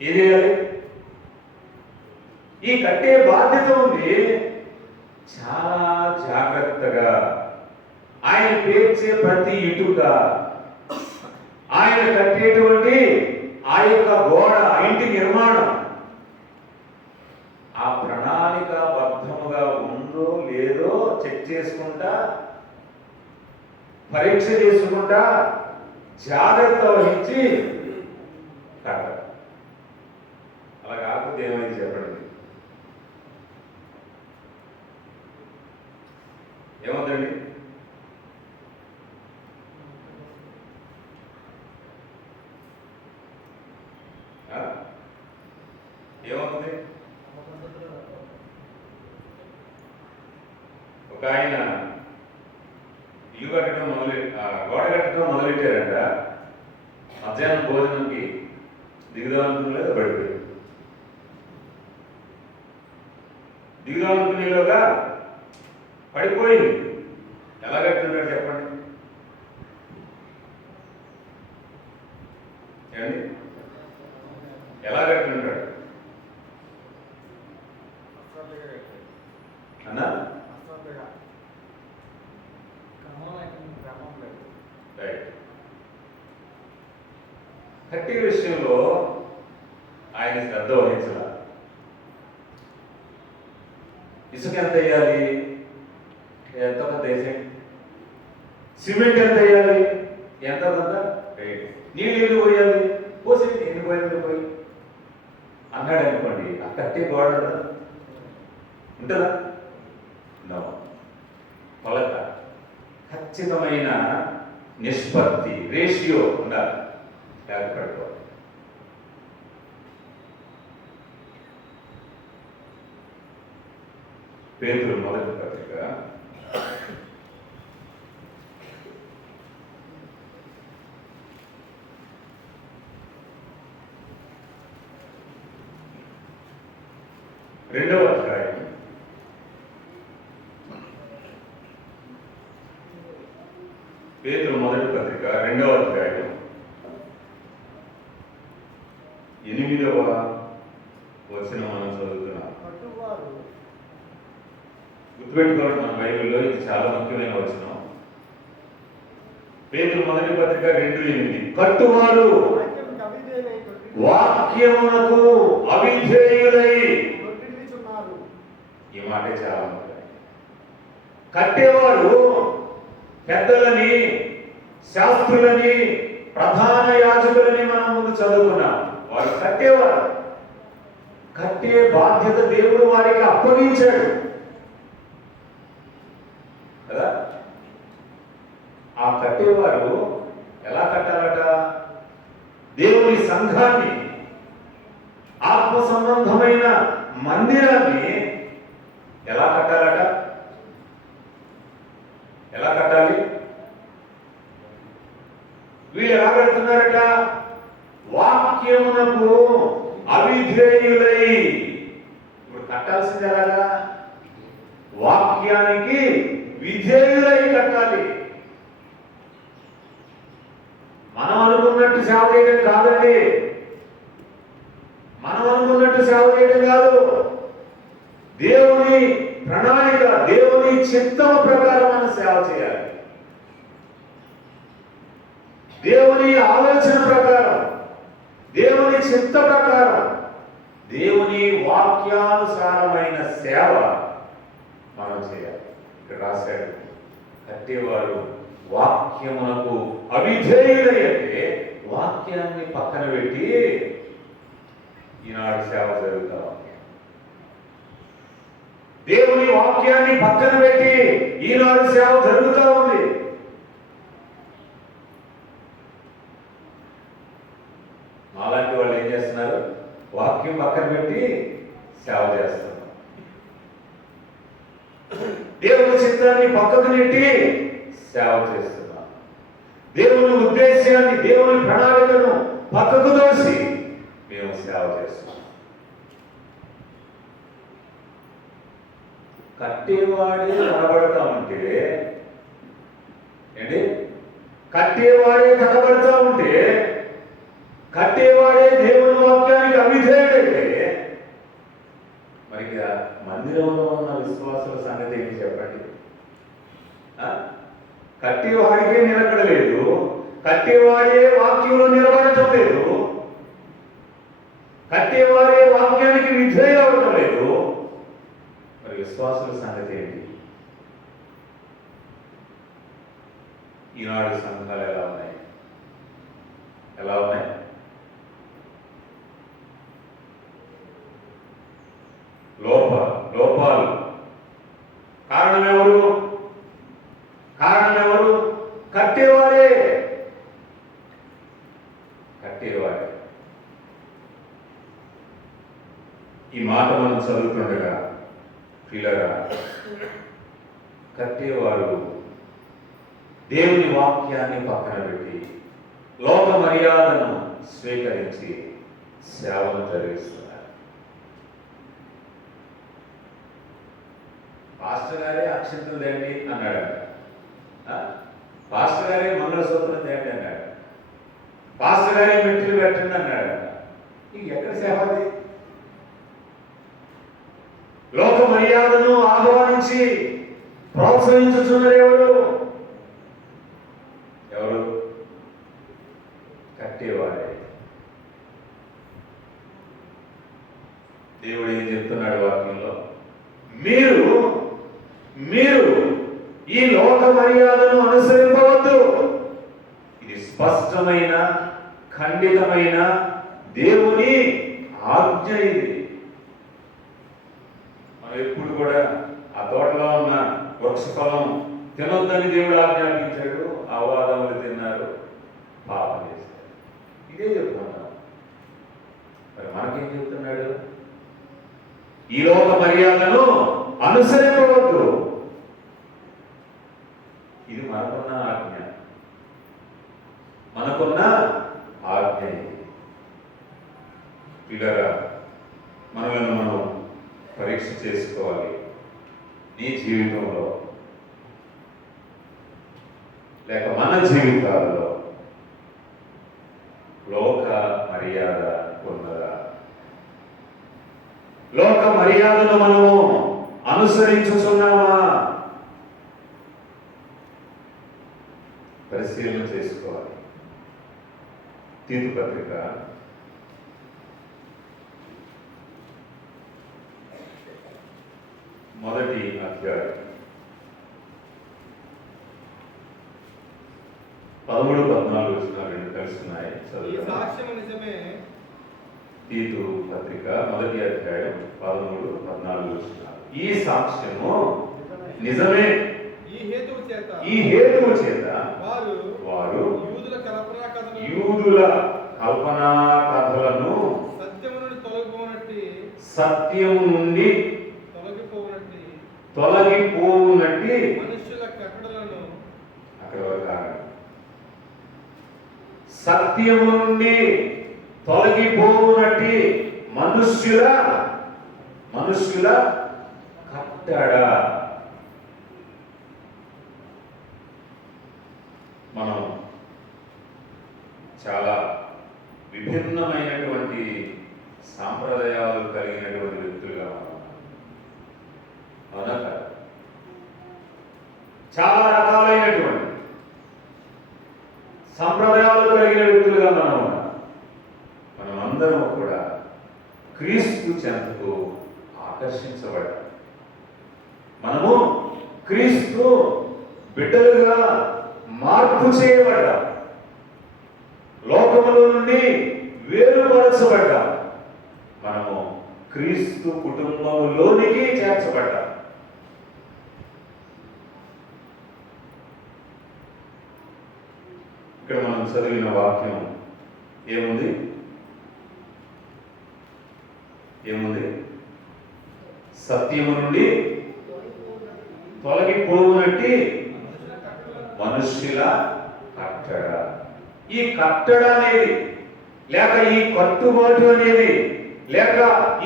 ఏం చేయాలి? ఈ కట్టే బాధ్యత ఉంది. చాలా జాగ్రత్తగా ఆయన పేర్చే ప్రతి ఇటుక, ఆయన కట్టేటువంటి ఆ యొక్క గోడ, ఇంటి నిర్మాణం ఆ ప్రణాళిక బద్ధముగా ఉందో లేదో చెక్ చేసుకుంటా, పరీక్ష చేసుకుంటా, జాగ్రత్త వహించి కట్టాలి. అలా కాకపోతే ఏమైంది చెప్పండి? ఏమవుతుంది? ఏమవుతుంది? ఒక ఆయన ఇల్లు కట్టడం గోడ కట్టడం మొదలెట్టారంట. మధ్యాహ్నం భోజనంకి దిగుదామనుకునేలాగా పడిపోయాడు. దిగుదామనుకునేలోగా పడిపోయింది. ఎలా కట్టున్నాడు చెప్పండి? ఏమండి, ఎలా కట్టున్నాడు అన్నా? కట్టే విషయంలో ఆయన శ్రద్ధ వహించాల. ఇసుక ఎంత వేయాలి? ఎంత కొంత వేసేయండి. సిమెంట్ ఎంత వేయాలి? ఎంత కొంత వేయండి. నీళ్ళు ఎన్ని పోయాలి? పోసేయండి. ఎన్ని పోయింది పోయి అన్నాడు అనుకోండి, ఆ కట్టే గోడ ఉంటుందా? నో. కొలత, ఖచ్చితమైన నిష్పత్తి, రేషియో ఉండాలి. జాగ్రత్తపడుకోవాలి. పేతురు మొదటి పత్రిక 2వ అధ్యాయం 2వ అధ్యాయం 8వ వచనం మనం చదువుతున్నాం. గుర్తుపెట్టుకోండి, మన బైబిల్లో ఇది చాలా ముఖ్యమైన వచనం. పేతురు మొదటి పత్రిక 2:8. కట్టువారు వాక్యమునకు అవిధేయులై. ఈ మాటే చాలా ముఖ్యం. కట్టేవారు పెద్దలని, శాస్త్రులని, ప్రధాన యాజకులని మనం ముందు చదువుకున్నాం. వారు కట్టేవారు. కట్టే బాధ్యత దేవుడు వారికి అప్పగించాడు కదా. ఆ కట్టేవారు ఎలా కట్టాలట? దేవుని సంఘాన్ని ఆత్మ సంబంధమైన మందిరాన్ని ఎలా కట్టాలట? ఎలా కట్టాలి? వీళ్ళు ఎలా కడుతున్నారట? వాక్యమునకు అవిధేయులై. ఇప్పుడు కట్టాల్సింది ఎలాగా? వాక్యానికి విధేయులై కట్టాలి. మనం అనుకున్నట్టు సేవ చేయడం కాదండి. మనం అనుకున్నట్టు సేవ చేయడం కాదు. దేవుని ప్రణాళిక, దేవుని చిత్తము ప్రకారం మనం సేవ చేయాలి. దేవుని ఆలోచన ప్రకారం, దేవుని చిత్త ప్రకారం, దేవుని వాక్యానుసారమైన సేవ మనం చేయాలి. ఇక్కడ రాశాడు, కట్టేవారు వాక్యమునకు అవిధేయులై. అంటే వాక్యాన్ని పక్కన పెట్టి ఈనాడు సేవ జరుగుతా ఉంది. దేవుని వాక్యాన్ని పక్కన పెట్టి ఈనాడు సేవ జరుగుతూ ఉంది. అలాంటి వాళ్ళు ఏం చేస్తున్నారు? వాక్యం పక్కన పెట్టి సేవ చేస్తున్నారు. దేవుని చిత్తాన్ని పక్కకు నెట్టి సేవ చేస్తున్నారు. దేవుని ఉద్దేశాన్ని, దేవుని ప్రణాళికను పక్కకు దోసి మేము సేవ చేస్తున్నాం. కట్టేవాడే కనబడతా ఉంటే ఏంటి? కట్టేవాడే కనబడతా ఉంటే, కట్టేవాడే దేవుని వాక్యానికి అవిధేయుడైతే మరి మందిరంలో ఉన్న విశ్వాసుల సంగతి ఏంటి చెప్పండి? కట్టేవాడికే నిలబడలేదు, కట్టేవాడే వాక్యంలో నిలబడటం లేదు, కట్టేవాడే వాక్యానికి విధేయ అవటం లేదు. మరి విశ్వాసుల సంగతి ఏంటి? ఈనాడు సంఘాలు ఎలా ఉన్నాయి? ఎలా ఉన్నాయి? లోపాలు. కారణం ఎవరు? కట్టేవాడే. ఈ మాట మనం చదువుతుండగా పిల్లగా, కట్టేవాడు దేవుని వాక్యాన్ని పక్కన పెట్టి లోక మర్యాదను స్వీకరించి సేవను జరిగిస్తున్నారు. పాస్టర్ గారే అక్షంతలు తేండి అన్నాడు. పాస్టర్ గారే మంగళసూత్రం తేండి అన్నాడు. పాస్టర్ గారే మెట్లు పెట్టండి అన్నాడు. ఇంక ఎక్కడ సేవ అది? లోక మర్యాదను ఆహ్వానించి ప్రోత్సహించుతున్నారు ఎవరు? కట్టేవాడే. దేవుడు ఏం చెప్తున్నాడు వాక్యంలో? మీరు ఈ లోక మర్యాదను అనుసరింపవద్దు. ఇది స్పష్టమైన, ఖండితమైన దేవుని ఆజ్ఞ. ఇది మనం ఎప్పుడు కూడా ఆ తోటలో ఉన్న వృక్షఫలం తినొద్దని దేవుడు ఆజ్ఞాపించాడు. అవాదములు తిన్నారు, పాపం చేశారు. ఇదే చెప్తున్నాడు. మరి మనకేం చెప్తున్నాడు? ఈ లోక మర్యాదను అనుసరింపవద్దు. ఇది మనకున్న ఆజ్ఞ. పిల్లరా, మనలను మనం పరీక్ష చేసుకోవాలి. నీ జీవితంలో లేక మన జీవితాలలో లోక మర్యాద ఉన్నదా? లోక మర్యాదను మనము అనుసరించుతున్నామా? పరిశీలన చేసుకోవాలి. తీతు పత్రిక 1వ అధ్యాయం 13-14 వచనాలు రెండు కలుస్తున్నాయి. తీతు పత్రిక 1వ అధ్యాయం 13-14 వచనాలు. ఈ సాక్ష్యము నిజమే. ఈ హేతువు చేత వారు యూదుల కల్పనా కథలను సత్యము నుండి తొలగిపోవునట్టి మనుషుల కట్టడలను అక్కడ వరకు ఆగండి. సత్యము నుండి తొలగిపోవునట్టి మనుష్యుల కట్టడ. మనం చాలా విభిన్నమైనటువంటి సాంప్రదాయాలు కలిగినటువంటి వ్యక్తులుగా ఉన్నాం. అవునా కదా? చాలా రకాలైనటువంటి సంప్రదాయాలు కలిగిన వ్యక్తులుగా మనం ఉన్నాం. మనం అందరం కూడా క్రీస్తు చెంతకు ఆకర్షించబడ్డాం. మనము క్రీస్తు బిడ్డలుగా మార్పు చేయబడ్డాం. లోకములో నుండి వేరుపరచబడ్డాం. మనము క్రీస్తు కుటుంబంలోనికి చేర్చబడ్డాం. ఇక్కడ మనం చదివిన వాక్యం ఏముంది? సత్యము నుండి తొలగిపోవునట్టి మనుష్యుల కట్టడ. ఈ కట్టడ అనేది, లేక ఈ కట్టుబాటు అనేది, లేక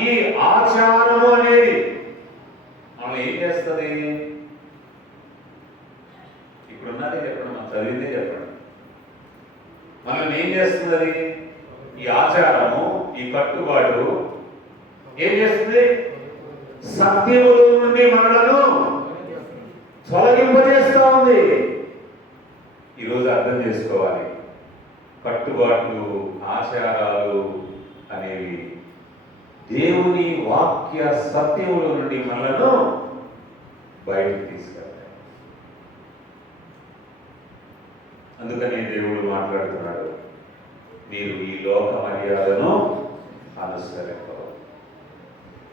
ఈ ఆచారము అనేది మనం ఏం చేస్తుంది? ఇప్పుడున్నదే చెప్పండి, మనం చదివిందే చెప్పండి. మనం ఏం చేస్తున్నది? ఈ ఆచారము, ఈ కట్టుబాటు ఏం చేస్తుంది? సత్యములో నుండి మనలను తొలగింపజేస్తూ ఉంది. ఈరోజు అర్థం చేసుకోవాలి, కట్టుబాట్లు, ఆచారాలు అనేవి దేవుని వాక్య సత్యముల నుండి మనలను బయటికి తీసుకెళ్తాయి. అందుకని దేవుడు మాట్లాడుతున్నాడు, మీరు ఈ లోక మర్యాదను అనుసరించవచ్చు.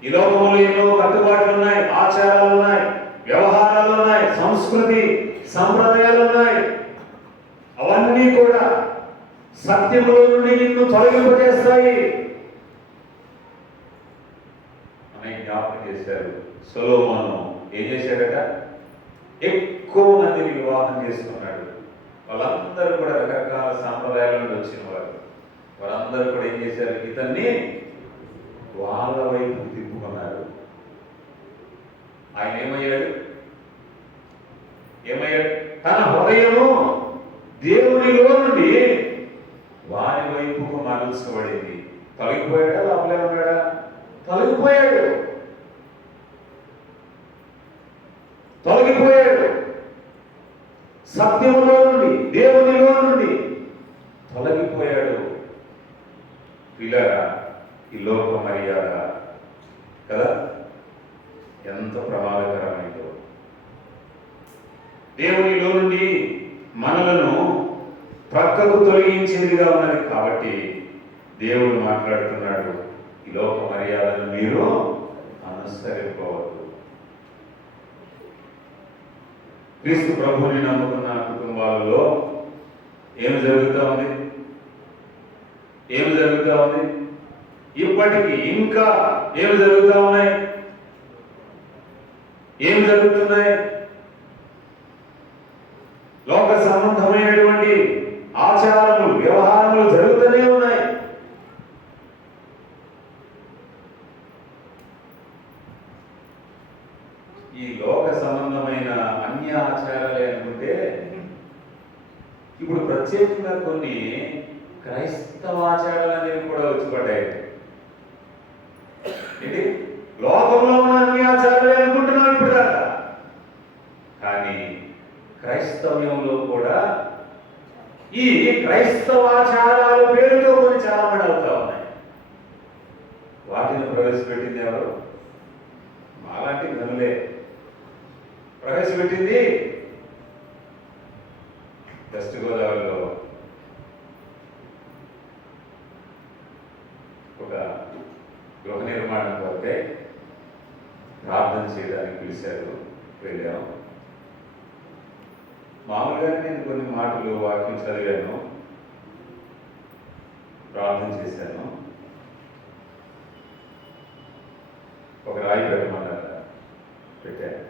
ఈ లోకంలో ఎన్నో కట్టుబాట్లు ఉన్నాయి, ఆచారాలు ఉన్నాయి, వ్యవహారాలు ఉన్నాయి, సంస్కృతి సంప్రదాయాలు ఉన్నాయి. అవన్నీ కూడా సత్యములో నుండి నిన్ను తొలగింపజేస్తాయి. అని జ్ఞాపకం చేశారు. సొలొమోను ఏం చేశాడట? ఎక్కువ మందిని వివాహం చేసుకున్నాడు. వాళ్ళందరూ కూడా రకరకాల సాంప్రదాయాల నుండి వచ్చిన వారు. వాళ్ళందరూ కూడా ఏం చేశారు? ఇతన్ని వాళ్ళ వైపు తిప్పుకున్నారు. ఆయన ఏమయ్యాడు? తన హృదయము దేవునిలో నుండి వారి వైపుకు మరల్చబడింది. తొలగిపోయాడా? లోపలే ఉన్నాడా? తొలగిపోయాడు. సత్యములో నుండి, దేవునిలో నుండి తొలగిపోయాడు. పిల్లరా, ఈ లోక మర్యాద కదా ఎంత ప్రమాదకరమైందో. దేవునిలో నుండి మనలను ప్రక్కకు తొలగించేదిగా ఉన్నది. కాబట్టి దేవుడు మాట్లాడుతున్నాడు, ఈ లోక మర్యాదను మీరు అనుసరింపవద్దు. క్రీస్తు ప్రభువుని నమ్ముకున్న కుటుంబాలలో ఏమి జరుగుతూ ఉంది? ఇప్పటికీ ఇంకా ఏమి జరుగుతున్నాయి? లోక సంబంధమైనటువంటి ఆచారములు, వ్యవహారములు జరుగుతూనే ఉన్నాయి. ఈ లోక సంబంధమైన అన్య ఆచారాలే అనుకుంటే, ఇప్పుడు ప్రత్యేకంగా కొన్ని క్రైస్తవ ఆచారాలు అనేవి కూడా వచ్చి పడ్డాయి. ఏంటి? లోకంలో ఉన్న అన్ని ఆచారాలే అనుకుంటున్నాం ఇప్పుడు దాకా. కానీ క్రైస్తవ్యంలో కూడా ఈ క్రైస్తవ ఆచారాల పేరుతో కొన్ని చాలా మంది అవుతా ఉన్నాయి. వాటిని ప్రవేశపెట్టింది ఎవరు? మాలాంటి గనులే ప్రవేశపెట్టింది. వెస్ట్ గోదావరిలో ఒక గృహ నిర్మాణం కొరకై ప్రార్థన చేయడానికి పిలిచారు. వెళ్ళాము. మామూలుగా నేను కొన్ని మాటలు వాక్యం చదివాను, ప్రార్థన చేశాను. ఒక రాయి పెట్టమన్నారు, పెట్టారు.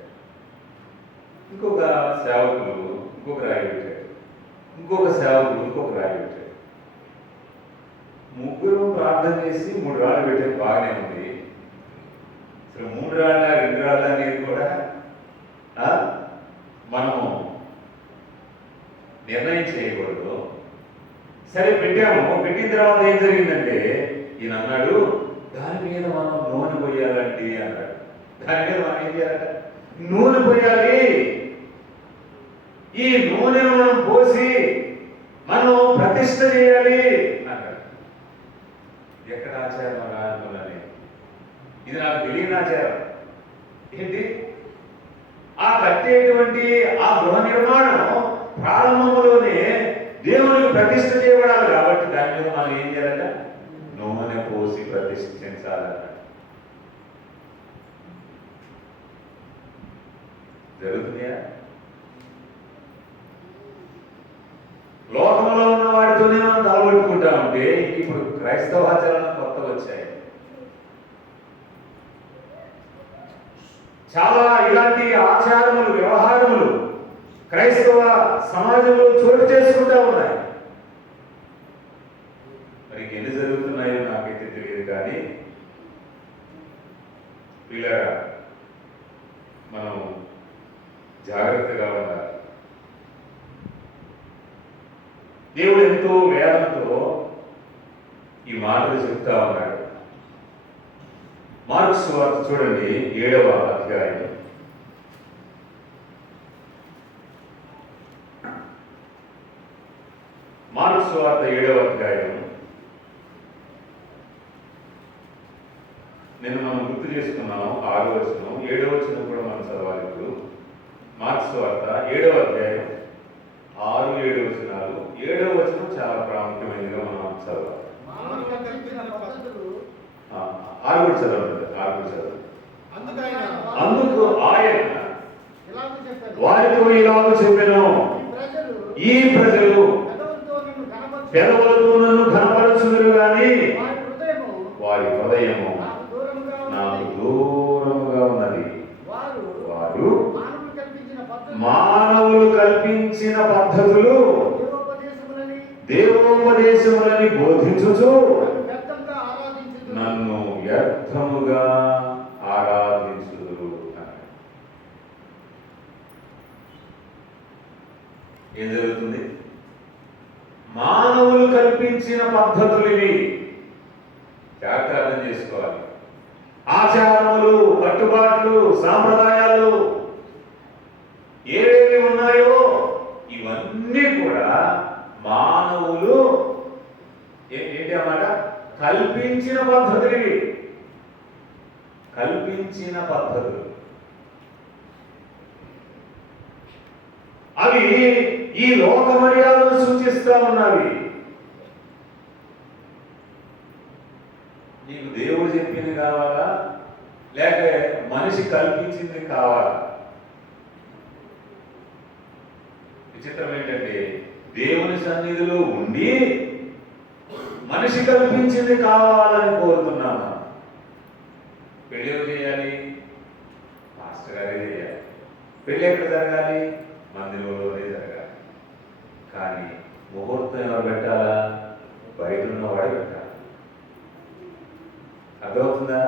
ఇంకొక సేవకులు ఇంకొక రాయి పెట్టారు, ఇంకొక సేవకులు ఇంకొక రాయి పెట్టారు. ముగ్గురు ప్రార్థన చేసి 3 రాళ్ళు పెట్టేది బాగానే ఉంది. అసలు 3 రాళ్ళ 2 రాళ్ళ అనేది కూడా మనము నిర్ణయం చేయకూడదు. సరే పెట్టాము, పెట్టిన తర్వాత ఏం జరిగిందంటే ఈయన అన్నాడు, దాని మీద మనం నూనె పోయాలండి అన్నాడు. దాని మీద మనం ఏం చేయాలంట? నూనె పోయాలి. ఈ నూనెను మనం పోసి మనం ప్రతిష్ఠ చేయాలి అన్నాడు. ఎక్కడ ఆచారం అలా అనుకున్నాను. ఇది నాకు తెలియని ఆచారం. ఏంటి? ఆ కట్టేటువంటి ఆ గృహ నిర్మాణం ప్రారంభంలోనే దేవునికి ప్రతిష్ఠ చేయబడాలి కాబట్టి దాని మీద మనం ఏం చేయాలంట? నూనె పోసి ప్రతిష్ఠించాలన్న. జరుగుతుందా? లోకంలో ఉన్న వాటితోనే మనం తలబెట్టుకుంటా ఉంటే ఇప్పుడు క్రైస్తవ ఆచరణ కొత్తగా వచ్చాయి. చాలా ఇలాంటి ఆచారములు, వ్యవహారములు క్రైస్తవ సమాజంలో చోటు చేసుకుంటా ఉన్నాయి. మరి ఎన్ని జరుగుతున్నాయో నాకైతే తెలియదు, కానీ ఇలా మనం జాగ్రత్తగా ఉండాలి. దేవుడు ఎంతో వేదంతో ఈ మాటలు చెప్తా ఉన్నాడు. మార్కు సువార్త చూడండి, 7వ అధ్యాయం. మార్కు సువార్త 7వ అధ్యాయం. నిన్న మనం గుర్తు చేసుకున్నాము 6వ వచనం, 7వ వచనం కూడా మనం చదవాలి. ఇప్పుడు మార్కు సువార్త 7వ అధ్యాయం 6, 7 వచనాలు. 7వ వచనం చాలా ప్రాముఖ్యమైనదిగా మనం చదవాలి. 6 కూడా చదవండి, 6 కూడా చదవండి. అందుకు ఆయన వారితో ఇలాగ చెప్పెను, ఈ ప్రజలు పెదవులతో నన్ను ఘనపరచుదురు గాని వారి హృదయము నాకు దూరముగా ఉన్నది. వారు మానవులు కల్పించిన పద్ధతులు దేవోపదేశములని బోధించుచు నన్ను వ్యర్థముగా ఆరాధించుదురు. ఏం జరుగుతుంది? మానవులు కల్పించిన పద్ధతులు ఇవి. జాగ్రత్త అర్థం చేసుకోవాలి. ఆచారములు, కట్టుబాట్లు, సాంప్రదాయాలు ఏవేవి ఉన్నాయో ఇవన్నీ కూడా మానవులు ఏంటి అన్నమాట? కల్పించిన పద్ధతులు ఇవి. కల్పించిన పద్ధతులు అవి ఈ లోక మర్యాదను సూచిస్తా ఉన్నవి. నీకు దేవుడు చెప్పింది కావాలా, లేక మనిషి కల్పించింది కావాలా? విచిత్రం ఏంటంటే దేవుని సన్నిధిలో ఉండి మనిషి కల్పించింది కావాలని కోరుతున్నాము. పెళ్ళి ఎవరు చేయాలి? మాస్టర్ గారే చేయాలి. పెళ్ళి ఎక్కడ జరగాలి? మందిరంలోనే జరగాలి. కానీ ముహూర్తం ఎవరు పెట్టాలా? బయట ఉన్నవాడే పెట్టాలి. అర్థమవుతుందా?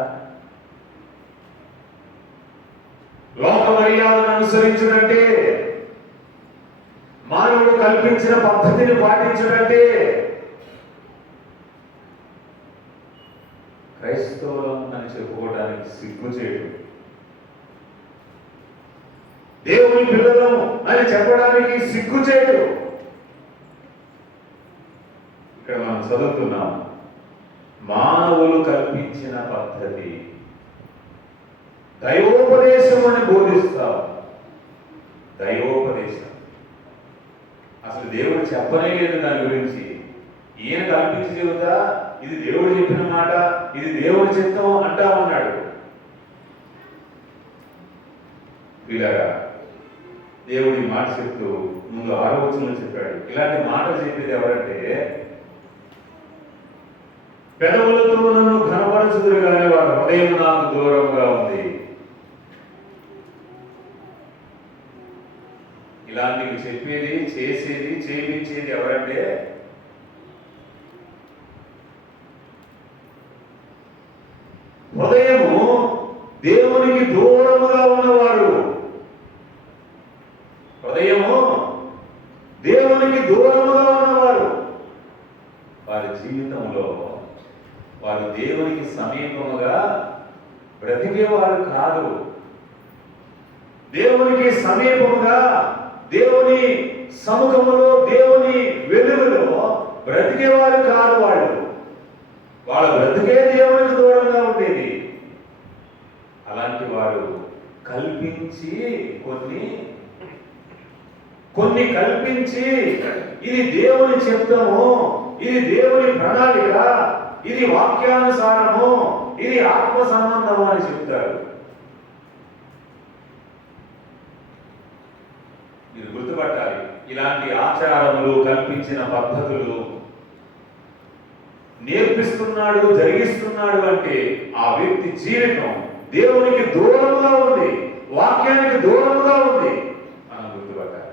లోక మర్యాదను అనుసరించడంటే, మానవుడు కల్పించిన పద్ధతిని పాటించడంటే క్రైస్తవులం అని చెప్పుకోవడానికి సిగ్గుచేటు. దేవుని పిల్లలం అని చెప్పడానికి సిగ్గుచేటు. ఇక్కడ మనం చదువుతున్నాం, మానవులు కల్పించిన పద్ధతి దైవోపదేశం అని బోధిస్తాం. దైవోపదేశం అసలు దేవుడు చెప్పనే లేదు దాని గురించి. ఈయన కల్పించి చెబుతా, ఇది దేవుడు చెప్పిన మాట, ఇది దేవుడి చిత్తం అంటా ఉన్నాడు. ఇలాగా దేవుడి మాట చెప్తూ ముందు 6వ వచనంలో చెప్పాడు. ఇలాంటి మాటలు చెప్పేది ఎవరంటే పెదవులతో నన్ను ఘనపరచుదురు కానీ వారి హృదయం నాకు దూరంగా ఉంది. ఇలాంటివి చెప్పేది, చేసేది, చేయించేది ఎవరంటే హృదయము దేవునికి దూరముగా ఉన్నవారు. హృదయము దేవునికి దూరముగా ఉన్నవారు వారి జీవితంలో వారు దేవునికి సమీపముగా బ్రతికేవారు కాదు. దేవునికి సమీపముగా దేవుని సముఖములో దేవుని వెలుగులో బ్రతికేవారు కాదు. వాళ్ళ బ్రతికే దేవునికి దూరంగా ఉండేది. అలాంటి వారు కల్పించి కొన్ని కల్పించి ఇది దేవుని చిత్తము, ఇది దేవుని ప్రణాళిక, ఇది వాక్యానుసారము, ఇది ఆత్మ సంబంధము అని చెప్తారు. మీరు గుర్తుపట్టాలి, ఇలాంటి ఆచారములు, కల్పించిన పద్ధతులు నేర్పిస్తున్నాడు, జరిగిస్తున్నాడు అంటే ఆ వ్యక్తి జీవితం దేవునికి దూరముగా ఉంది, వాక్యానికి దూరముగా ఉంది. మనం గుర్తుపట్టాలి.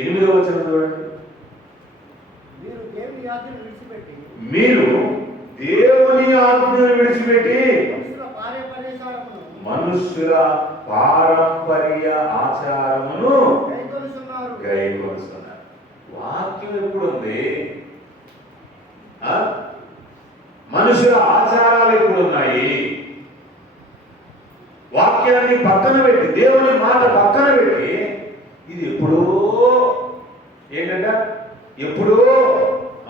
8వ వచనం చూడండి. మీరు దేవుని ఆజ్ఞను విడిచిపెట్టి మనుష్యుల పారంపర్య ఆచారమును గైకొనుచున్నారు. వాక్యం ఎప్పుడుంది? మనుషుల ఆచారాలు ఎప్పుడున్నాయి? వాక్యాన్ని పక్కన పెట్టి, దేవుని మాట పక్కన పెట్టి, ఇది ఎప్పుడో ఏంటంట, ఎప్పుడో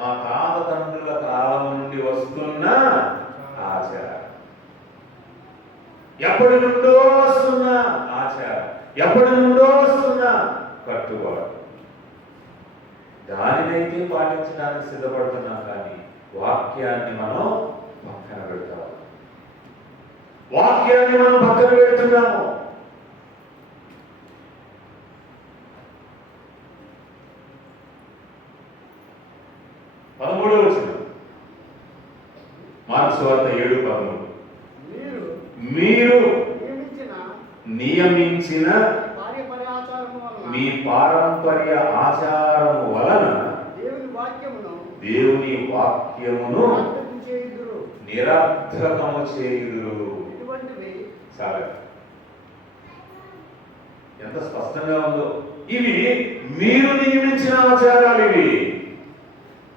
ఆ తాత తండ్రుల కాలం నుండి వస్తున్న ఆచారం, ఎప్పటి నుండో వస్తున్న ఆచారం, ఎప్పటి నుండో వస్తున్న కట్టుబాటు, దానినైతే పాటించడానికి సిద్ధపడుతున్నాం. కానీ వాక్యాన్ని మనం పక్కన పెడతాము. వాక్యాన్ని మనం పక్కన పెడుతున్నాము. మార్కు సువార్త 7:13 మీరు నియమించిన మీ పారంపర్య ఆచారము వలన దేవుని వాక్యమును నిరర్థకము చేయుదురు. చాలా ఎంత స్పష్టంగా ఉందో. ఇవి మీరు నియమించిన ఆచారాలు,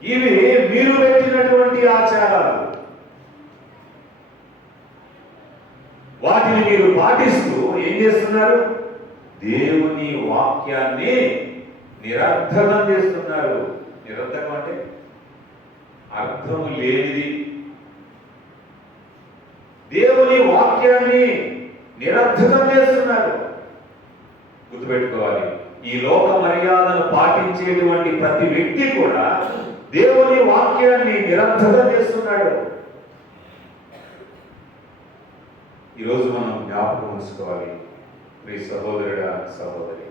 ఇవి మీరు పెట్టినటువంటి ఆచారాలు. వాటిని మీరు పాటిస్తూ ఏం చేస్తున్నారు? దేవుని వాక్యాన్ని నిరర్థకం చేస్తున్నారు. నిరర్థకం అంటే అర్థము లేనిది. దేవుని వాక్యాన్ని నిరర్థకం చేస్తున్నారు. గుర్తుపెట్టుకోవాలి, ఈ లోక మర్యాదను పాటించేటువంటి ప్రతి వ్యక్తి కూడా దేవుని వాక్యాన్ని నిరర్థకం చేస్తున్నాడు. ఈరోజు మనం జ్ఞాపకం ఉంచుకోవాలి, మీ సహోదరుడా సహోదరి,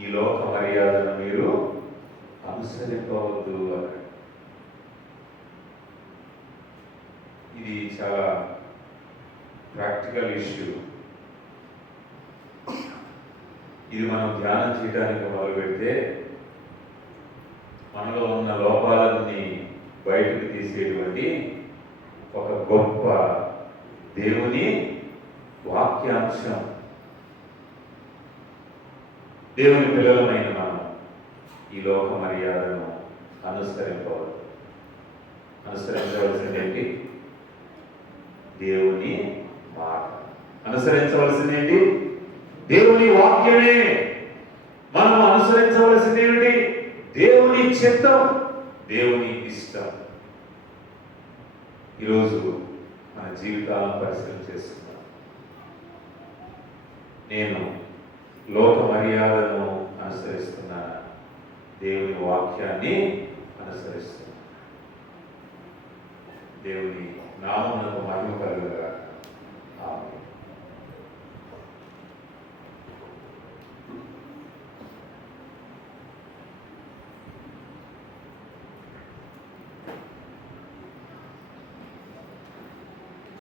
ఈ లోక మర్యాదను మీరు అనుసరింపవద్దు అన్నాడు. ఇది చాలా ప్రాక్టికల్ ఇష్యూ. ఇది మనం ధ్యానం చేయడానికి మొదలు పెడితే మనలో ఉన్న లోపాలన్నీ బయటకు తీసేటువంటి ఒక గొప్ప దేవుని వాక్యాంశం. దేవుని పిల్లలమైన మనం ఈ లోక మర్యాదను అనుసరించవలసిందేంటి? దేవుని మాట. అనుసరించవలసిందేంటి? దేవుని వాక్యమే. మనం అనుసరించవలసిందేమిటి? దేవుని చిత్తం, దేవుని ఇష్టం. ఈరోజు మన జీవితాలను పరిశీలన చేస్తున్నాం. నేను లోక మర్యాదను అనుసరిస్తున్నాను, దేవుని వాక్యాన్ని అనుసరిస్తున్నాను. దేవుని నామమునకు మహిమ కలుగును.